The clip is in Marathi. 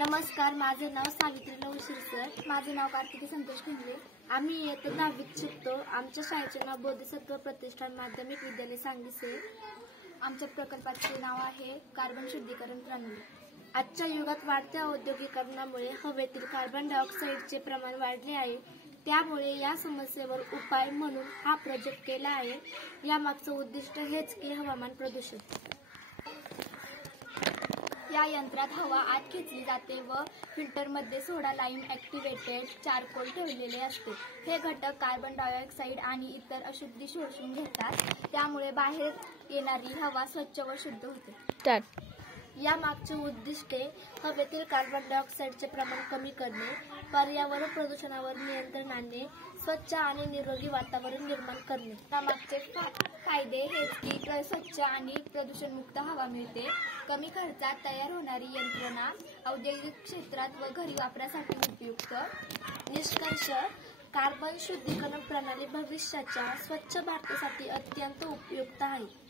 नमस्कार, माझं नाव सावित्री नवशीर सर. माझं नाव कार्तिकी संतोष खिंडले. आम्ही इयत्ता 10वीत शिकतो. आमच्या शाळेचे नाव बोधिसत्व प्रतिष्ठान माध्यमिक विद्यालय सांगली. आमच्या प्रकल्पाचे नाव आहे कार्बन शुद्धीकरण प्रणाली. आजच्या युगात वाढत्या औद्योगिकरणामुळे हवेतील कार्बन डायऑक्साईडचे प्रमाण वाढले आहे. त्यामुळे या समस्येवर उपाय म्हणून हा प्रोजेक्ट केला आहे. यामागचं उद्दिष्ट हेच की हवामान प्रदूषण. या यंत्रात हवा आत खेचली जाते व फिल्टरमध्ये सोडा लाईम ऍक्टिव्हेटेड चारकोल ठेवलेले असते. हे घटक कार्बन डायऑक्साईड आणि इतर अशुद्धी शोषून घेतात. त्यामुळे बाहेर येणारी हवा स्वच्छ व शुद्ध होते. या मागचे उद्दिष्टे हवेतील कार्बन डायऑक्साईडचे प्रमाण कमी करणे, पर्यावरण प्रदूषणावर नियंत्रण आणणे, स्वच्छ आणि निरोगी वातावरण निर्माण करणे. यामागचे फायदे हेच की स्वच्छ आणि प्रदूषणमुक्त हवा मिळते, कमी खर्चात तयार होणारी यंत्रणा, औद्योगिक क्षेत्रात व घरी वापरासाठी उपयुक्त. निष्कर्ष: कार्बन शुद्धीकरण प्रणाली भविष्याच्या स्वच्छ भारतासाठी अत्यंत उपयुक्त आहे.